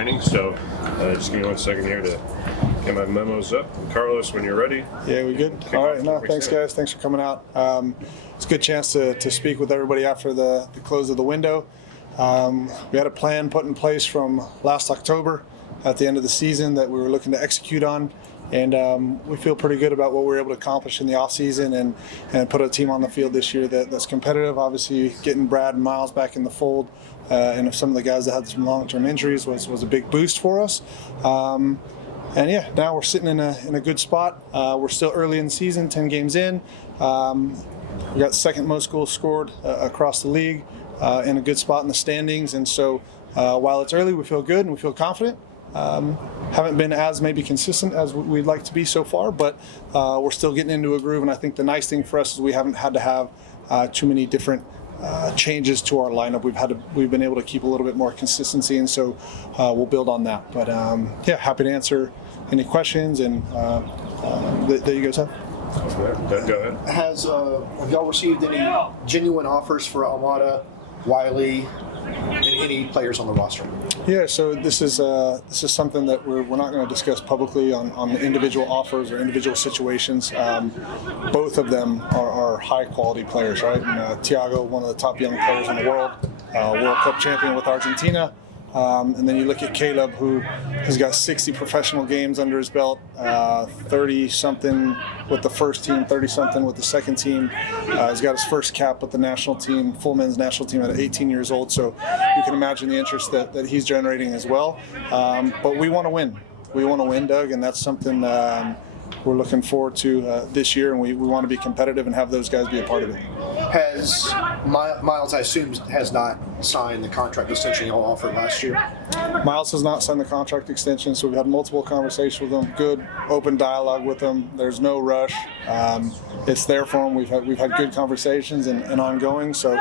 training. So just give me 1 second here to get my memos up. Carlos, when you're ready. Yeah, we good? All right. No, thanks, guys. Thanks for coming out. It's a good chance to speak with everybody after the close of the window. We had a plan put in place from last October at the end of the season that we were looking to execute on. And we feel pretty good about what we were able to accomplish in the offseason and put a team on the field this year that's competitive. Obviously, getting Brad and Miles back in the fold and if some of the guys that had some long-term injuries was a big boost for us. And yeah, now we're sitting in a good spot. We're still early in the season, 10 games in. We got second most goals scored across the league, in a good spot in the standings. And so while it's early, we feel good and we feel confident. Haven't been as maybe consistent as we'd like to be so far, but we're still getting into a groove. And I think the nice thing for us is we haven't had to have too many different changes to our lineup. We've been able to keep a little bit more consistency, and so we'll build on that. But yeah, happy to answer any questions and that you guys have. Go ahead. Have y'all received any genuine offers for Almada, Wiley, and any players on the roster? Yeah, so this is something that we're not going to discuss publicly on individual offers or individual situations. Both of them are high quality players, right? And Thiago, one of the top young players in the world, World Cup champion with Argentina. And then you look at Caleb, who has got 60 professional games under his belt, 30-something with the first team, 30-something with the second team. He's got his first cap with the national team, full men's national team at 18 years old. So you can imagine the interest that he's generating as well. But we want to win. We want to win, Doug, and that's something we're looking forward to this year, and we want to be competitive and have those guys be a part of it. Has Miles, I assume, has not signed the contract extension y'all offered last year? Miles has not signed the contract extension, so we've had multiple conversations with him, good open dialogue with him. There's no rush. It's there for him. We've had good conversations and ongoing, so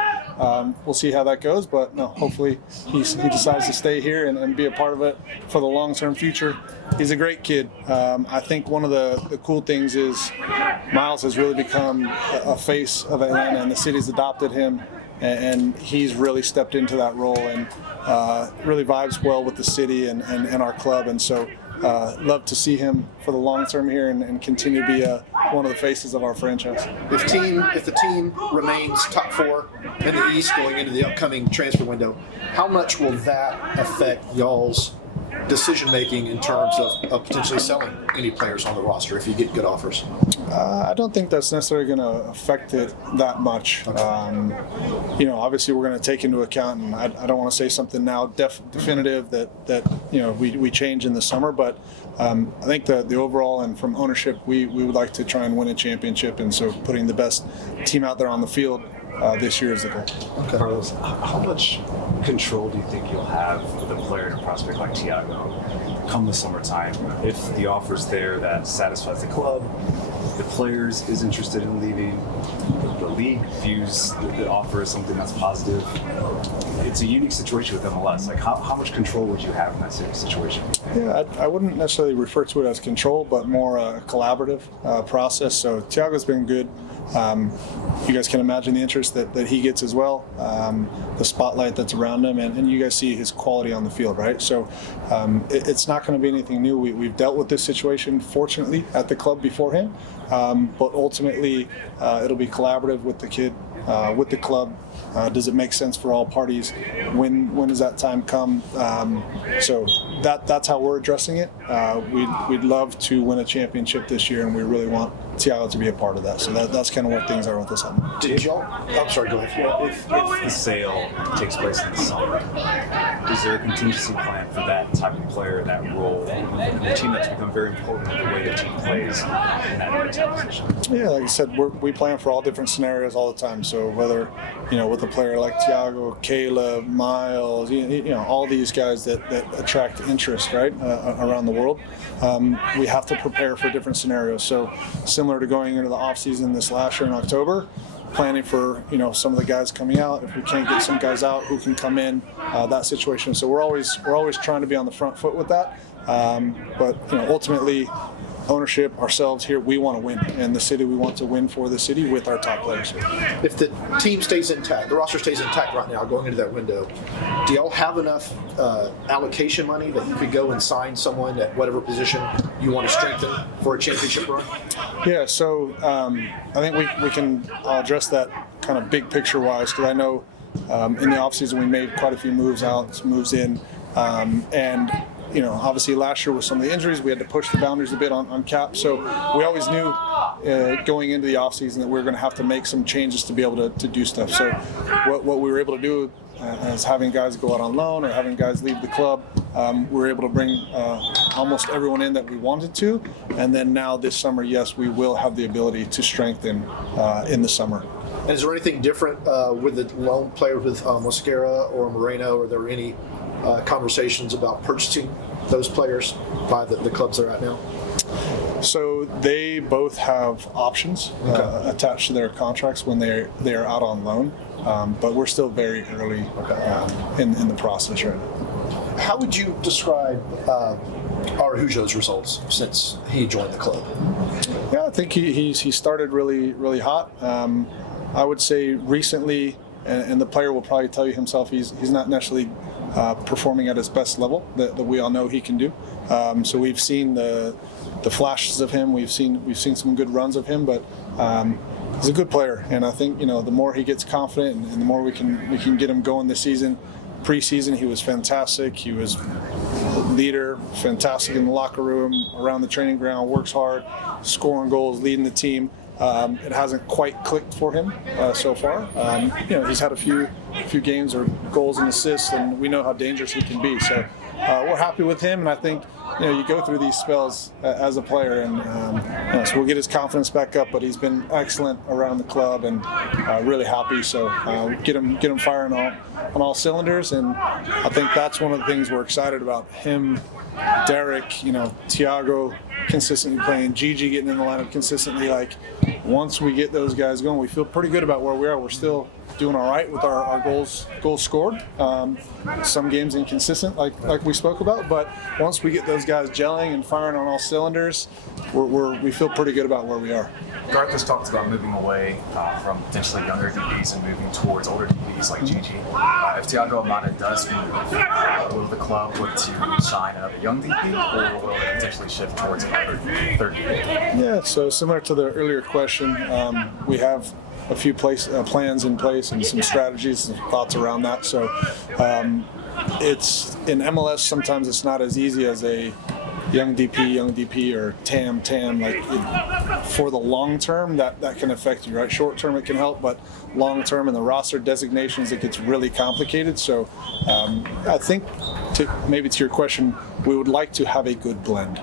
we'll see how that goes. But no, hopefully he decides to stay here and be a part of it for the long-term future. He's a great kid. I think one of the cool things is Miles has really become a face of Atlanta, and the city's adopted him, and he's really stepped into that role and really vibes well with the city and our club. And so love to see him for the long term here and continue to be one of the faces of our franchise. If the team remains top four in the East going into the upcoming transfer window, how much will that affect y'all's decision making in terms of potentially selling any players on the roster if you get good offers? I don't think that's necessarily going to affect it that much. Okay. Obviously we're going to take into account, and I don't want to say something now definitive that we change in the summer, but I think the overall and from ownership, we would like to try and win a championship, and so putting the best team out there on the field this year is the goal. Okay. Carlos, how much control do you think you'll have with a player and a prospect like Thiago come the summertime if the offer's there that satisfies the club, the players is interested in leaving, the league views the offer as something that's positive? It's a unique situation with MLS. Like, how much control would you have in that situation? Yeah, I wouldn't necessarily refer to it as control, but more a collaborative process. So Thiago's been good. You guys can imagine the interest that he gets as well, the spotlight that's around him, and you guys see his quality on the field, right? So it's not going to be anything new. We've dealt with this situation, fortunately, at the club beforehand, but ultimately it'll be collaborative with the kid, with the club. Does it make sense for all parties? When does that time come? So that's how we're addressing it. We'd love to win a championship this year, and we really want Thiago to be a part of that. So that's kind of where things are with this one. Did y'all? I'm sorry, go ahead. Well, if the sale takes place in the summer, is there a contingency plan for that type of player, that role, the team that's become very important in the way the team plays in that retail position? Yeah, like I said, we plan for all different scenarios all the time. So whether, with a player like Thiago, Caleb, Miles, all these guys that attract interest, right, around the world, we have to prepare for different scenarios. So similar to going into the offseason this last year in October, planning for some of the guys coming out. If we can't get some guys out, who can come in, that situation. So we're always trying to be on the front foot with that. But ultimately, ownership, ourselves here, we want to win. And the city, we want to win for the city with our top players. If the team stays intact, the roster stays intact right now going into that window, do y'all have enough allocation money that you could go and sign someone at whatever position you want to strengthen for a championship run? Yeah, so I think we can address that kind of big picture wise, because I know in the offseason we made quite a few moves out, some moves in, and obviously last year with some of the injuries, we had to push the boundaries a bit on cap. So we always knew going into the offseason that we were going to have to make some changes to be able to do stuff. So what we were able to do as having guys go out on loan or having guys leave the club, we were able to bring almost everyone in that we wanted to. And then now this summer, yes, we will have the ability to strengthen in the summer. And is there anything different with the loan players with Mosquera or Moreno? Are there any conversations about purchasing those players by the clubs they're at now? So they both have options attached to their contracts when they are out on loan, but we're still very early in the process right now. How would you describe Araujo's results since he joined the club? Yeah, I think he started really hot. I would say recently, and the player will probably tell you himself, he's not necessarily performing at his best level that we all know he can do. So we've seen the flashes of him. We've seen some good runs of him, but he's a good player. And I think the more he gets confident and the more we can get him going this season. Preseason, he was fantastic. He was leader, fantastic in the locker room, around the training ground, works hard, scoring goals, leading the team. It hasn't quite clicked for him so far. He's had a few games or goals and assists, and we know how dangerous he can be. So we're happy with him, and I think you go through these spells as a player, and so we'll get his confidence back up. But he's been excellent around the club, and really happy. So get him firing on all cylinders, and I think that's one of the things we're excited about. Him, Derek, Thiago consistently playing, Gigi getting in the lineup consistently. Like, once we get those guys going, we feel pretty good about where we are. We're still doing all right with our goals scored. Some games inconsistent, like we spoke about, but once we get those guys gelling and firing on all cylinders, we feel pretty good about where we are. Garth has talked about moving away from potentially younger DPs and moving towards older DPs like Gigi. If Thiago Almada does move, will the club look to sign another young DP, or will it potentially shift towards another third DP? Yeah, so similar to the earlier question, we have a few plans in place and some strategies and thoughts around that. So it's in MLS, sometimes it's not as easy as a young DP or TAM. For the long term, that can affect you, right? Short term it can help, but long term in the roster designations, it gets really complicated. So I think maybe to your question, we would like to have a good blend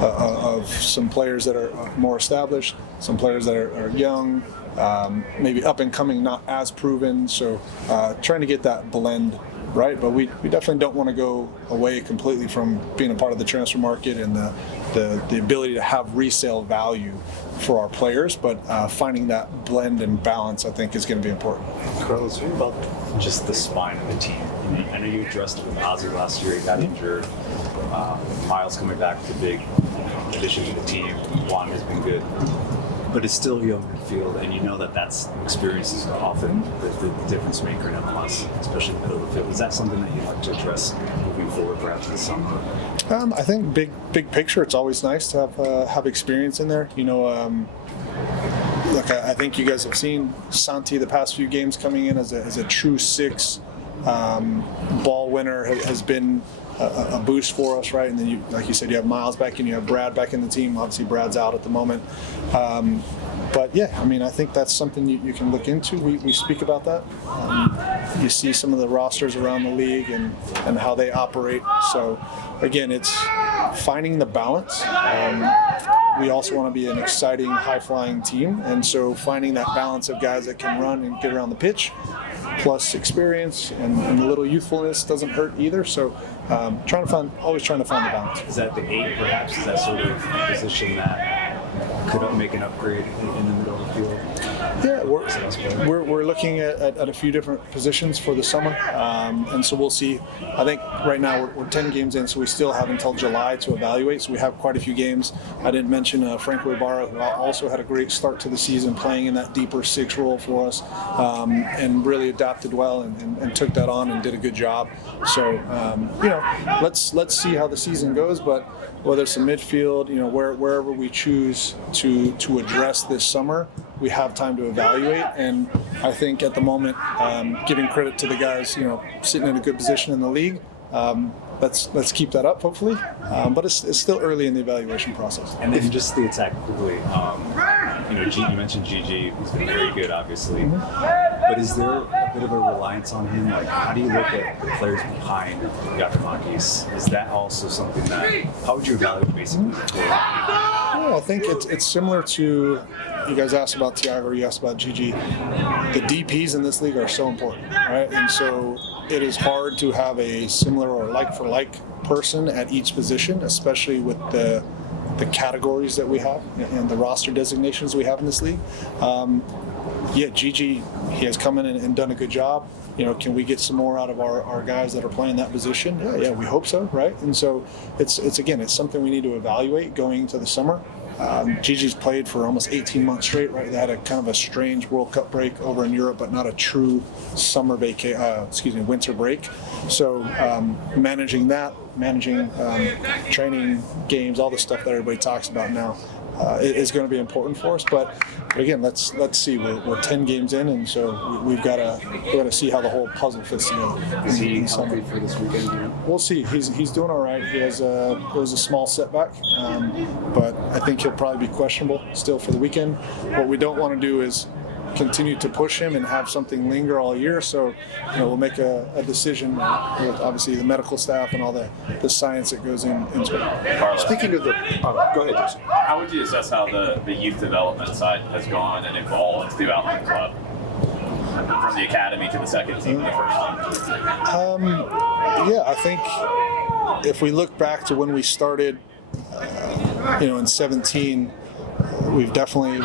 of some players that are more established, some players that are young, maybe up and coming, not as proven. So trying to get that blend right, but we definitely don't want to go away completely from being a part of the transfer market and the ability to have resale value for our players, but finding that blend and balance, I think, is going to be important. Carlos, what about just the spine of the team? I know you addressed it with Ozzy last year. He got injured. Miles coming back is a big addition to the team. Juan has been good. But it's still young midfield, and you know that's experience is often the difference maker in MLS, especially in the middle of the field. Is that something that you'd like to address moving forward, perhaps this summer? I think big picture, it's always nice to have experience in there. Look, I think you guys have seen Santi the past few games coming in as a true six ball winner has been a boost for us, right? And then like you said, you have Miles back and you have Brad back in the team. Obviously, Brad's out at the moment. But yeah, I think that's something you can look into. We speak about that. You see some of the rosters around the league and how they operate. So again, it's finding the balance. We also want to be an exciting, high-flying team, and so finding that balance of guys that can run and get around the pitch, plus experience and a little youthfulness doesn't hurt either. So always trying to find the balance. Is that the 8, perhaps? Is that sort of a position that could make an upgrade in the middle of the field? Yeah, we're looking at a few different positions for the summer, and so we'll see. I think right now we're 10 games in, so we still have until July to evaluate. So we have quite a few games. I didn't mention Franco Ibarra, who also had a great start to the season, playing in that deeper 6 role for us, and really adapted well and took that on and did a good job. So let's see how the season goes, but whether it's in midfield, wherever we choose to address this summer, we have time to evaluate. And I think at the moment, giving credit to the guys, sitting in a good position in the league, let's keep that up, hopefully. But it's still early in the evaluation process. And then just the attack quickly. You mentioned Gigi, who's been very good, obviously. But is there a bit of a reliance on him? Like, how do you look at the players behind Giacomakis? Is that also something that, how would you evaluate basically? Yeah, I think it's similar to, you guys asked about Thiago, you asked about Gigi. The DPs in this league are so important, right? And so it is hard to have a similar or like-for-like person at each position, especially with the categories that we have and the roster designations we have in this league. Gigi, he has come in and done a good job. Can we get some more out of our guys that are playing that position? Yeah, we hope so, right? And so it's something we need to evaluate going into the summer. Gigi's played for almost 18 months straight, right? They had a kind of a strange World Cup break over in Europe, but not a true winter break. So managing training, games, all the stuff that everybody talks about now is going to be important for us. But again, let's see. We're 10 games in, and so we've got to see how the whole puzzle fits together. Is he healthy for this weekend? We'll see. He's doing all right. It was a small setback, but I think he'll probably be questionable still for the weekend. What we don't want to do is continue to push him and have something linger all year. So, we'll make a decision with obviously the medical staff and all the science that goes into it. Speaking of go ahead, Jason. How would you assess how the youth development side has gone and evolved throughout the club? From the academy to the second team to the first team? I think if we look back to when we started, in 17, we've definitely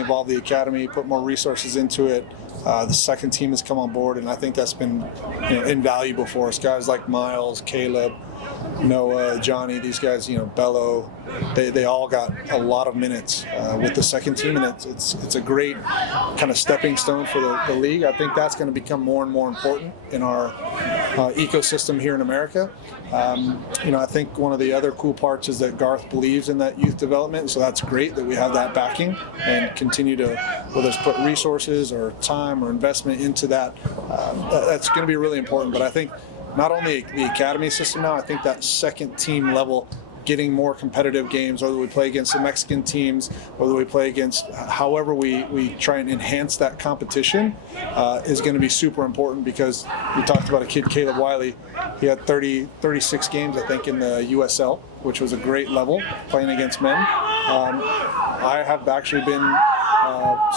evolved the academy, put more resources into it. The second team has come on board, and I think that's been invaluable for us. Guys like Miles, Caleb, Noah, Johnny, these guys, Bello, they all got a lot of minutes with the second team, and it's a great kind of stepping stone for the league. I think that's going to become more and more important in our ecosystem here in America. I think one of the other cool parts is that Garth believes in that youth development, so that's great that we have that backing and continue to, whether it's put resources or time or investment into that, that's going to be really important. But I think not only the academy system now, I think that second team level, getting more competitive games, whether we play against the Mexican teams, whether we play against, however we try and enhance that competition, is going to be super important, because we talked about a kid, Caleb Wiley. He had 36 games, I think, in the USL, which was a great level, playing against men. I have actually been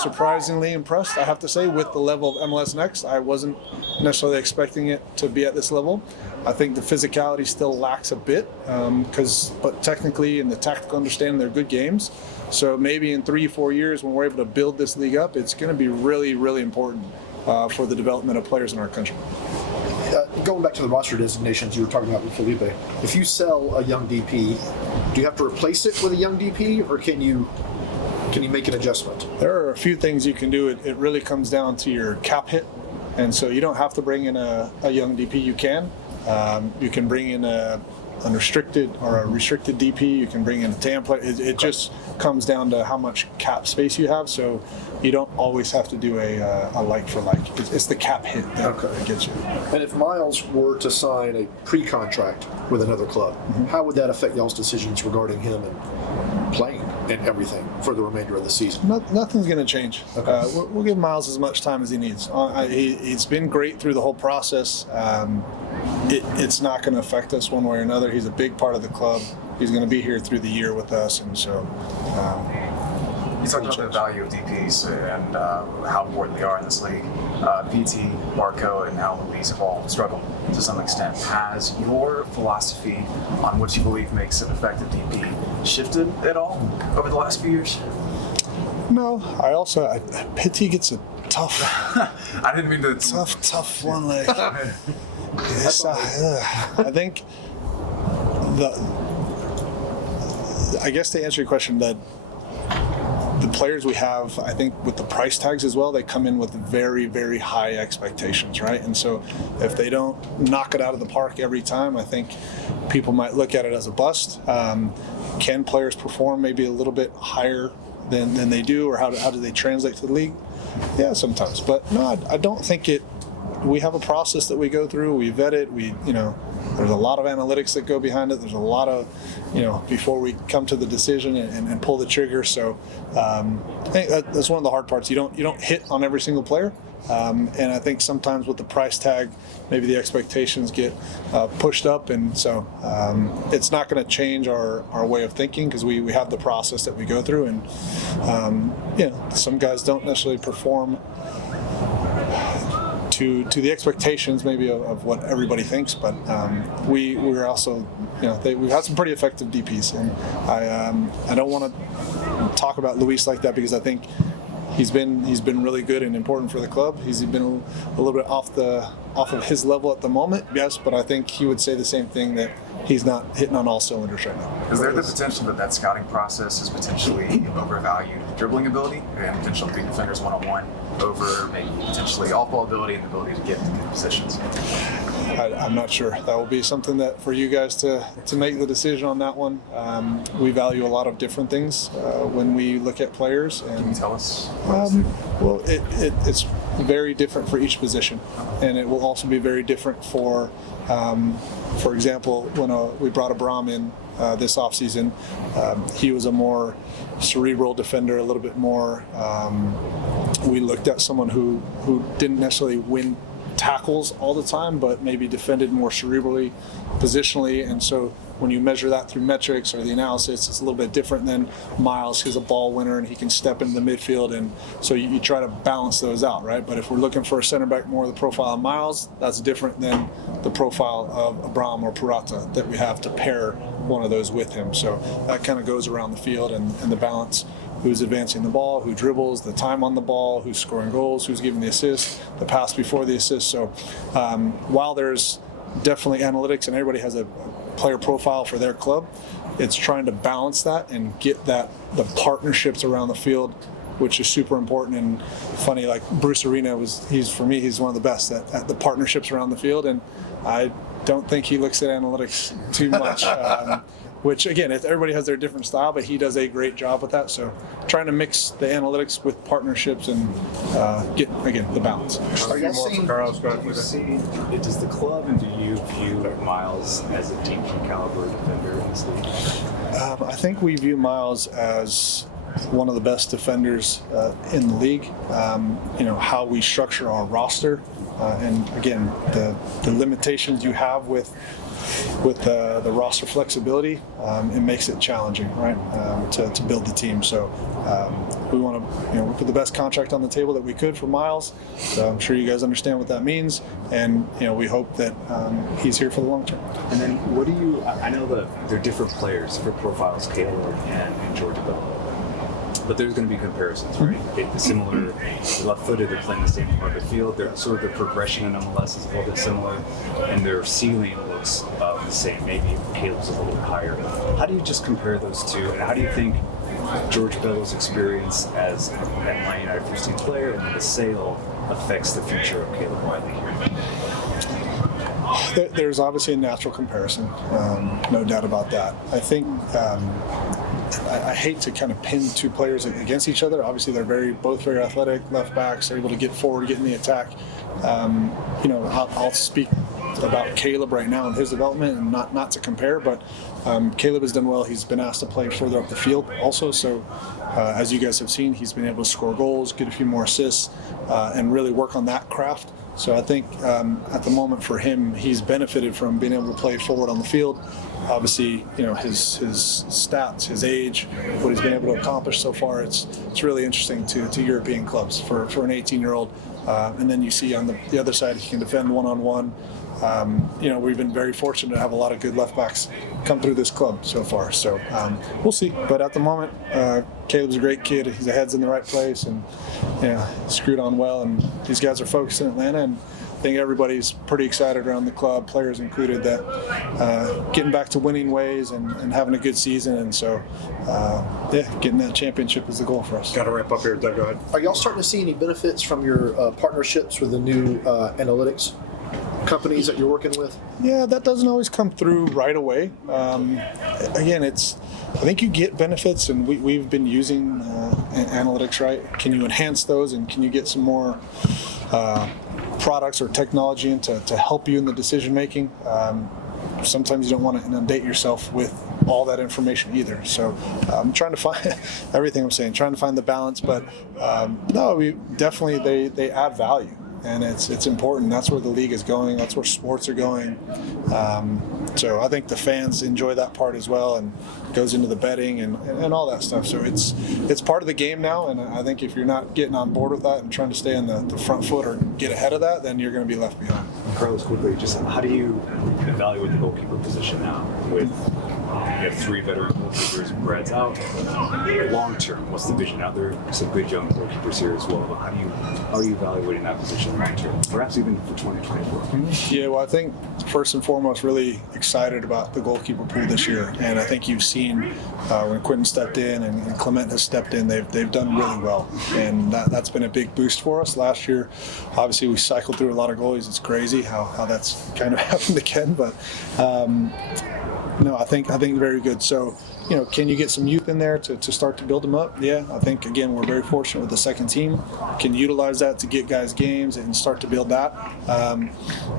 surprisingly impressed, I have to say, with the level of MLS Next. I wasn't necessarily expecting it to be at this level. I think the physicality still lacks a bit, but technically and the tactical understanding, they're good games. So maybe in 3-4 years, when we're able to build this league up, it's going to be really, really important for the development of players in our country. Going back to the roster designations you were talking about with Felipe, if you sell a young DP, do you have to replace it with a young DP, or can you make an adjustment? There are a few things you can do. It really comes down to your cap hit, and so you don't have to bring in a young DP. You can. You can bring in a unrestricted or a restricted DP. You can bring in a TAM player. It just comes down to how much cap space you have. So you don't always have to do a like for like. It's the cap hit that gets you. And if Miles were to sign a pre-contract with another club, how would that affect y'all's decisions regarding him and playing and everything for the remainder of the season? Nothing's going to change. Okay. We'll give Miles as much time as he needs. He's been great through the whole process. It's not going to affect us one way or another. He's a big part of the club. He's going to be here through the year with us, and so You talked about the value of DPs and how important they are in this league. PT, Marco, and now Luis have all struggled to some extent. Has your philosophy on what you believe makes an effective DP shifted at all over the last few years? No, Pitti gets a tough, I didn't mean to. tough one. Like, yes, I think I guess to answer your question, that the players we have, I think with the price tags as well, they come in with very, very high expectations, right? And so if they don't knock it out of the park every time, I think people might look at it as a bust. Can players perform maybe a little bit higher than they do, or how do they translate to the league? Yeah, sometimes. But no, I don't think it. We have a process that we go through. We vet it. There's a lot of analytics that go behind it. There's a lot of, before we come to the decision and pull the trigger. So I think that's one of the hard parts. You don't hit on every single player. And I think sometimes with the price tag, maybe the expectations get pushed up, and so it's not going to change our way of thinking, because we have the process that we go through, and some guys don't necessarily perform to the expectations maybe of what everybody thinks, but we're also we've had some pretty effective DPs, and I don't want to talk about Luis like that, because I think he's been really good and important for the club. He's been a little bit off of his level at the moment, yes, but I think he would say the same thing, that he's not hitting on all cylinders right now. Is there the potential that scouting process is potentially overvalued dribbling ability and potential beat defenders one-on-one over maybe potentially off-ball ability and the ability to get into good positions? I'm not sure. That will be something that for you guys to make the decision on that one. We value a lot of different things when we look at players. And, can you tell us? Well, it's very different for each position, and it will also be very different for example, when we brought Abram in this offseason, he was a more cerebral defender, a little bit more. We looked at someone who didn't necessarily win tackles all the time, but maybe defended more cerebrally, positionally, and so when you measure that through metrics or the analysis, it's a little bit different than Miles, who's a ball winner and he can step into the midfield, and so you try to balance those out, right? But if we're looking for a center back more of the profile of Miles, that's different than the profile of Abram or Purata that we have to pair one of those with him. So that kind of goes around the field, and the balance. Who's advancing the ball, who dribbles, the time on the ball, who's scoring goals, who's giving the assist, the pass before the assist. So while there's definitely analytics and everybody has a player profile for their club, it's trying to balance that and get the partnerships around the field, which is super important. And funny, like Bruce Arena he's one of the best at the partnerships around the field, and I don't think he looks at analytics too much. Which again, everybody has their different style, but he does a great job with that. So trying to mix the analytics with partnerships and get, again, the balance. Are you seeing? Carlos, go Do you ahead. see, does the club and do you view Miles as a DP caliber defender in this league? I think we view Miles as one of the best defenders in the league. How we structure our roster, and again, the limitations you have with the roster flexibility, it makes it challenging, right, to build the team. So we want to, we put the best contract on the table that we could for Miles. So I'm sure you guys understand what that means, and we hope that he's here for the long term. And then what do you? I know that they're different players, different profiles, Caleb and George Bell. But there's going to be comparisons, right? Similar, left-footed, they're playing the same part of the field. Their sort of the progression in MLS is a little bit similar, and their ceiling looks the same. Maybe Caleb's a little bit higher. How do you just compare those two, and how do you think George Bello's experience as a Man United first-team player and then the sale affects the future of Caleb Wiley here? There's obviously a natural comparison, no doubt about that. I think I hate to kind of pin two players against each other. Obviously, they're both very athletic left backs. They're able to get forward, get in the attack. I'll speak about Caleb right now and his development, and not to compare, but Caleb has done well. He's been asked to play further up the field also. So as you guys have seen, he's been able to score goals, get a few more assists, and really work on that craft. So I think at the moment for him, he's benefited from being able to play forward on the field. Obviously, his stats, his age, what he's been able to accomplish so far, it's really interesting to European clubs for an 18-year-old. And then you see on the other side, he can defend one-on-one. We've been very fortunate to have a lot of good left backs come through this club so far. So we'll see. But at the moment, Caleb's a great kid. His head's in the right place and screwed on well. And these guys are focused in Atlanta. And I think everybody's pretty excited around the club, players included, that getting back to winning ways and having a good season. And so, getting that championship is the goal for us. Got to wrap up here, Doug. Go ahead. Are y'all starting to see any benefits from your partnerships with the new analytics companies that you're working with? Yeah, that doesn't always come through right away. Again, I think you get benefits, and we've been using analytics, right? Can you enhance those, and can you get some more products or technology in to help you in the decision making? Sometimes you don't want to inundate yourself with all that information either. So I'm trying to find everything I'm saying, trying to find the balance. But no, we definitely they add value. And it's important. That's where the league is going. That's where sports are going. So I think the fans enjoy that part as well, and goes into the betting and all that stuff. So it's part of the game now. And I think if you're not getting on board with that and trying to stay on the front foot or get ahead of that, then you're going to be left behind. Carlos, quickly, just how do you evaluate the goalkeeper position now with you have 3 veteran goalkeepers and Brad's out? Long term, what's the vision out there? Some good young goalkeepers here as well. But how are you evaluating that position long term, perhaps even for 2024? Yeah, well, I think first and foremost, really excited about the goalkeeper pool this year, and I think you've seen when Quentin stepped in and Clement has stepped in, they've done really well, and that's been a big boost for us. Last year, obviously, we cycled through a lot of goalies. It's crazy how that's kind of happened again, but. No, I think very good. So, can you get some youth in there to start to build them up? Yeah, I think, again, we're very fortunate with the second team. Can utilize that to get guys games and start to build that.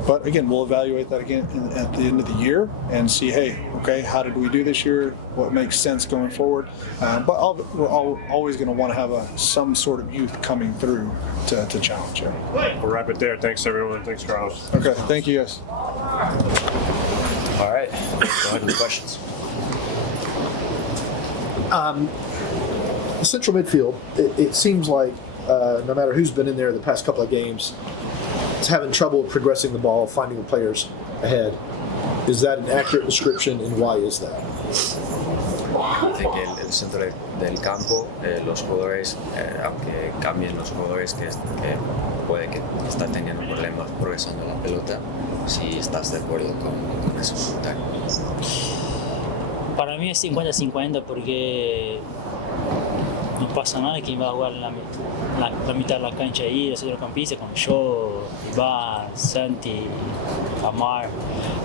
But, again, we'll evaluate that again at the end of the year and see, hey, okay, how did we do this year? What makes sense going forward? But we're always going to want to have some sort of youth coming through to challenge. Yeah. We'll wrap it there. Thanks, everyone. Thanks, Carlos. Okay, thank you, guys. All right, go ahead with the questions. The central midfield, it seems like no matter who's been in there the past couple of games, it's having trouble progressing the ball, finding the players ahead. Is that an accurate description, and why is that? I think el centro del campo, los jugadores, aunque cambien los jugadores, que puede que están teniendo problemas progresando la pelota, si estás de acuerdo con ese comentario. Para mí es 50-50 porque no pasa nada quien va a jugar la mitad de la cancha ahí, los centrocampistas como yo, Iván, Santi, Amar.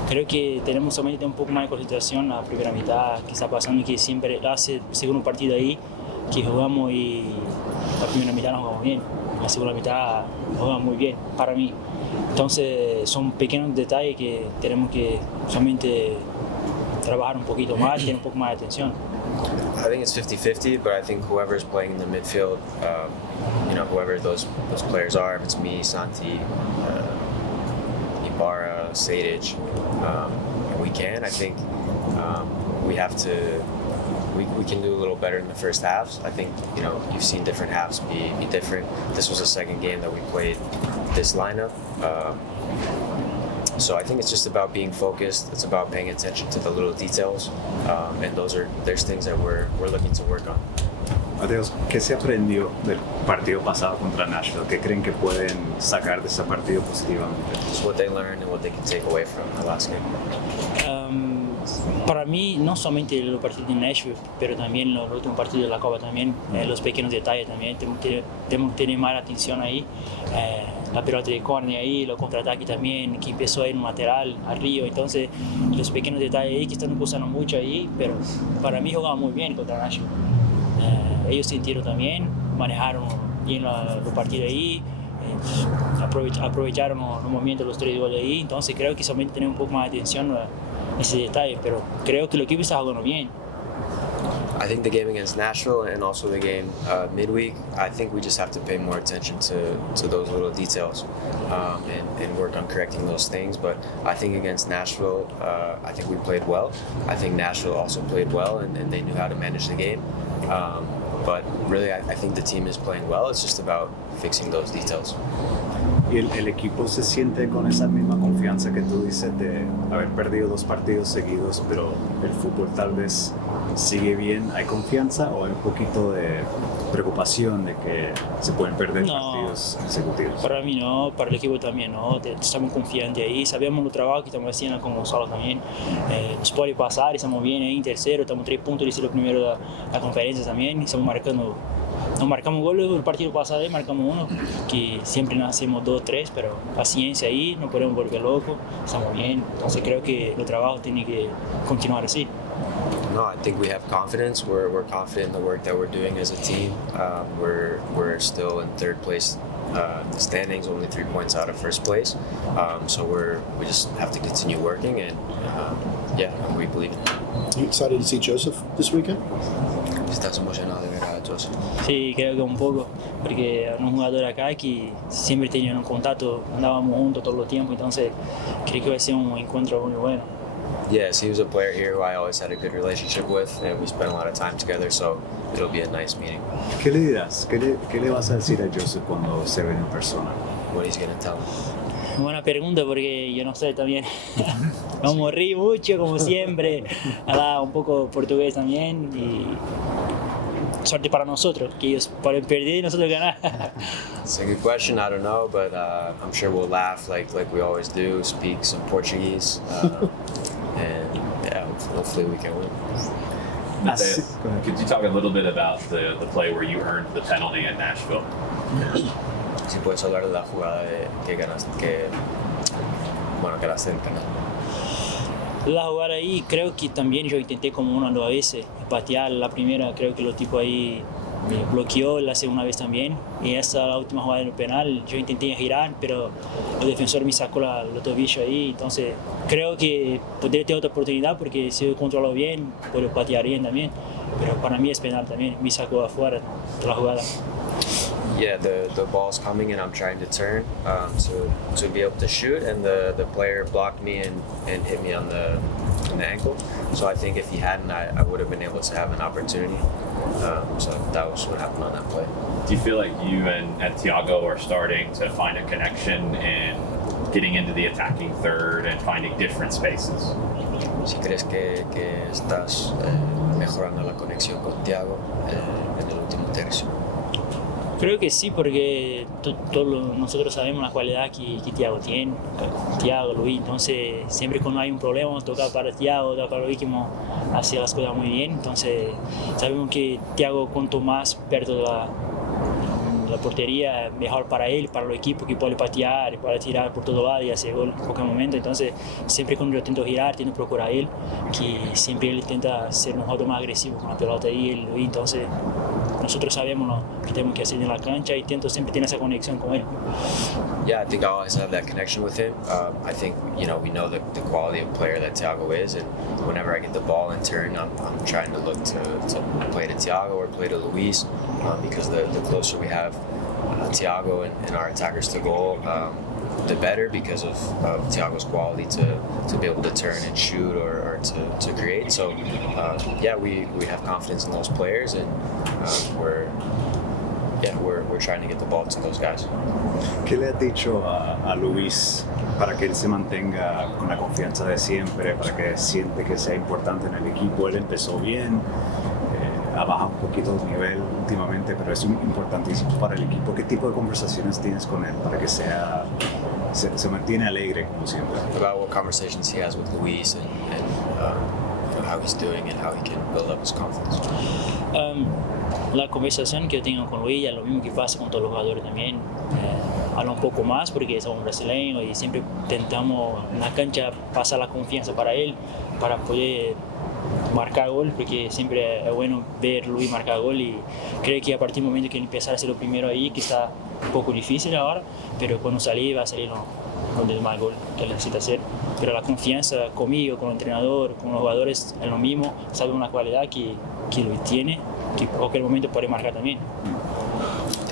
Creo que tenemos solamente un poco más de concentración la primera mitad, que está pasando que siempre hace el segundo partido ahí, que jugamos y la primera mitad no jugamos bien, la segunda mitad jugamos muy bien, para mí. Entonces son pequeños detalles que tenemos que solamente trabajar un poquito más, tener un poco más de atención. I think it's 50-50, but I think whoever's playing in the midfield, whoever those players are, if it's me, Santi, Ibarra, Sadic, I think we have to, we can do a little better in the first halves. I think, you've seen different halves be different. This was the second game that we played this lineup. So I think it's just about being focused. It's about paying attention to the little details, and there's things that we're looking to work on. Mateos, ¿qué se aprendió del partido pasado contra Nashville? ¿Qué creen que pueden sacar de ese partido positivamente? Just what they learned and what they can take away from the last game. Para mí, no solamente los partidos de Nashville, pero también los últimos partidos de la Copa también, los pequeños detalles también, tenemos que tener más atención ahí. La pelota de córner ahí, los contraataques también, que empezó en un lateral, arriba, entonces los pequeños detalles ahí que están usando mucho ahí, pero para mí jugaban muy bien contra Nashville. Ellos sintieron también, manejaron bien los partidos ahí, aprovecharon los momentos, los 3 goles ahí, entonces creo que solamente tener un poco más de atención ese detalle, pero creo que el equipo está jugando bien. I think the game against Nashville and also the game midweek, I think we just have to pay more attention to those little details and work on correcting those things. But I think against Nashville, I think we played well. I think Nashville also played well and they knew how to manage the game. But really, I think the team is playing well. It's just about fixing those details. ¿Y el equipo se siente con esa misma confianza que tú dices de haber perdido 2 partidos seguidos, pero el fútbol tal vez sigue bien? ¿Hay confianza o hay un poquito de preocupación de que se pueden perder partidos consecutivos? Para mí no, para el equipo también no. Estamos confiantes ahí, sabemos el trabajo que estamos haciendo con Gonzalo también. Nos puede pasar, estamos bien ahí en tercero, estamos 3 puntos de ser lo primero de la conferencia también, estamos marcando. No marcamos goles el partido pasado, marcamos 1, que siempre nos hacemos 2, 3, pero paciencia ahí, no podemos volver locos, estamos bien. Entonces creo que el trabajo tiene que continuar así. No, I think we have confidence. We're confident in the work that we're doing as a team. We're still in 3rd place in the standings, only 3 points out of 1st place. So we just have to continue working, and we believe in it. You excited to see Joseph this weekend? ¿Estás emocionado de ver a Joseph? Sí, creo que un poco, porque era un jugador acá que siempre tenían un contacto, andábamos juntos todo el tiempo, entonces creo que va a ser un encuentro muy bueno. Yes, he was a player here who I always had a good relationship with, and we spent a lot of time together, so it'll be a nice meeting. ¿Qué le dirás? ¿Qué le vas a decir a Joseph cuando se ven en persona? What he's gonna tell him? Buena pregunta, porque yo no sé también. Vamos a reír mucho, como siempre. Habla un poco portugués también, y suerte para nosotros, que ellos pueden perder y nosotros ganar. It's a good question. I don't know, but I'm sure we'll laugh like we always do. Speak some Portuguese, and hopefully we can win. Matthias, could you talk a little bit about the play where you earned the penalty in Nashville? Si puedes hablar de la jugada que ganaste, ganaste el penal. La jugada ahí, creo que también yo intenté como 1 o 2 veces patear. La primera creo que los tipos ahí me bloqueó, la segunda vez también. Y esa la última jugada del penal, yo intenté girar, pero el defensor me sacó los tobillos ahí. Entonces creo que podría tener otra oportunidad, porque si yo controlo bien, puedo patear bien también. Pero para mí es penal también, me sacó afuera de la jugada. Yeah, the ball's coming and I'm trying to turn to be able to shoot, and the player blocked me and hit me on the ankle. So I think if he hadn't, I would have been able to have an opportunity. So that was what happened on that play. Do you feel like you and Thiago are starting to find a connection in getting into the attacking third and finding different spaces? Si crees que estás mejorando la conexión con Thiago en el último tercio. Creo que sí, porque todos nosotros sabemos la cualidad que Thiago tiene, Thiago, Luis. Entonces siempre cuando hay un problema toca para Thiago, toca para Luis, que hace las cosas muy bien. Entonces sabemos que Thiago, cuanto más perto de la portería, mejor para él, para el equipo, que puede patear, puede tirar por todo lado y hacer gol en cualquier momento. Entonces siempre cuando yo intento girar, intento procurar a él, que siempre él intenta ser un jugador más agresivo con la pelota ahí, el Luis. Entonces nosotros sabemos lo que tenemos que hacer en la cancha y intento siempre tener esa conexión con él. Yeah, I think I always have that connection with him. I think, we know the quality of player that Thiago is, and whenever I get the ball and turn, I'm trying to look to play to Thiago or play to Luis, because the closer we have Thiago and our attackers to goal, the better, because of Thiago's quality to be able to turn and shoot or to create. So we have confidence in those players, and we're trying to get the ball to those guys. ¿Qué le has dicho a Luis para que él se mantenga con la confianza de siempre, para que siente que sea importante en el equipo? Él empezó bien, ha bajado un poquito el nivel últimamente, pero es importantísimo para el equipo. ¿Qué tipo de conversaciones tienes con él para que se mantiene alegre, como siempre? About what conversations he has with Luis and how he's doing and how he can build up his confidence. La conversación que yo tengo con Luis es lo mismo que pasa con todos los jugadores también. Habla un poco más porque somos brasileños y siempre intentamos en la cancha pasar la confianza para él, para poder marcar gol, porque siempre es bueno ver Luis marcar gol, y creo que a partir del momento que él empezara a ser lo primero ahí, que está un poco difícil ahora, pero cuando salí va a salir donde más gol que él necesita hacer. pero la confianza conmigo, con el entrenador, con los jugadores es lo mismo, sabe una cualidad que lo tiene, que en cualquier momento puede marcar también.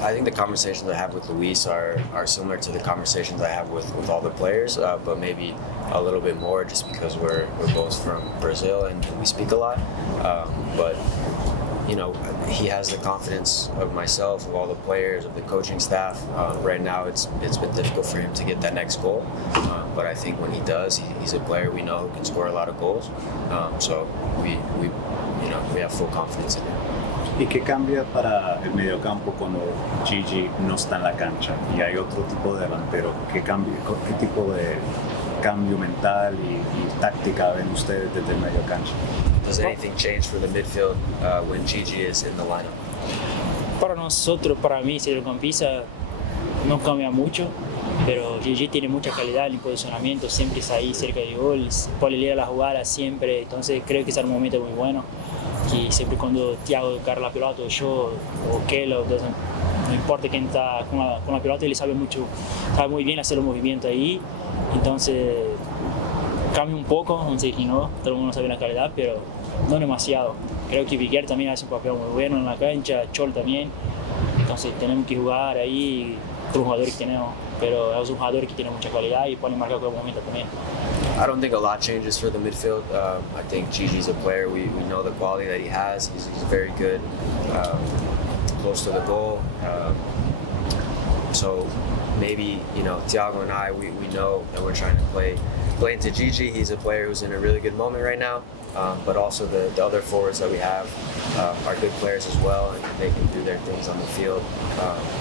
I think the conversations I have with Luis are similar to the conversations I have with all the players, but maybe a little bit more just because we're both from Brazil and we speak a lot. But you know, he has the confidence of myself, of all the players, of the coaching staff. Right now, it's been difficult for him to get that next goal, but I think when he does, he's a player we know who can score a lot of goals. So we have full confidence in him. ¿Y qué cambia para el mediocampo cuando Gigi no está en la cancha y hay otro tipo de delantero? ¿Qué tipo de cambio mental y táctica ven ustedes desde el medio cancha? Does anything change for the midfield when Gigi is in the lineup? Para nosotros, para mí, centrocampista no cambia mucho, pero Gigi tiene mucha calidad en el posicionamiento, siempre está ahí cerca de gol, puede leer la jugada siempre, entonces creo que es un momento muy bueno, que siempre cuando Thiago carga la pelota, o yo, o Kelo, no importa quién está con la pelota, él sabe muy bien hacer los movimientos ahí, entonces cambia un poco, no sé si no, todo el mundo sabe la calidad, pero no demasiado. Creo que Piquer también hace un papel muy bueno en la cancha, Chol también, entonces tenemos que jugar ahí con los jugadores que tenemos, pero es un jugador que tiene mucha calidad y puede marcar cualquier momento también. I don't think a lot changes for the midfield. I think Gigi's a player. We know the quality that he has. He's very good, close to the goal. So maybe, you know, Thiago and I, we know that we're trying to play into Gigi. He's a player who's in a really good moment right now. But also the other forwards that we have are good players as well, and they can do their things on the field,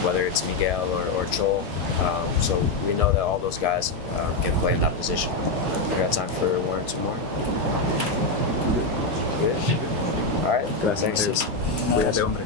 whether it's Miguel or Chol. So we know that all those guys can play in that position. We got time for one or two more? Good? All right. Gracias. Thanks. Cuídate, hombre.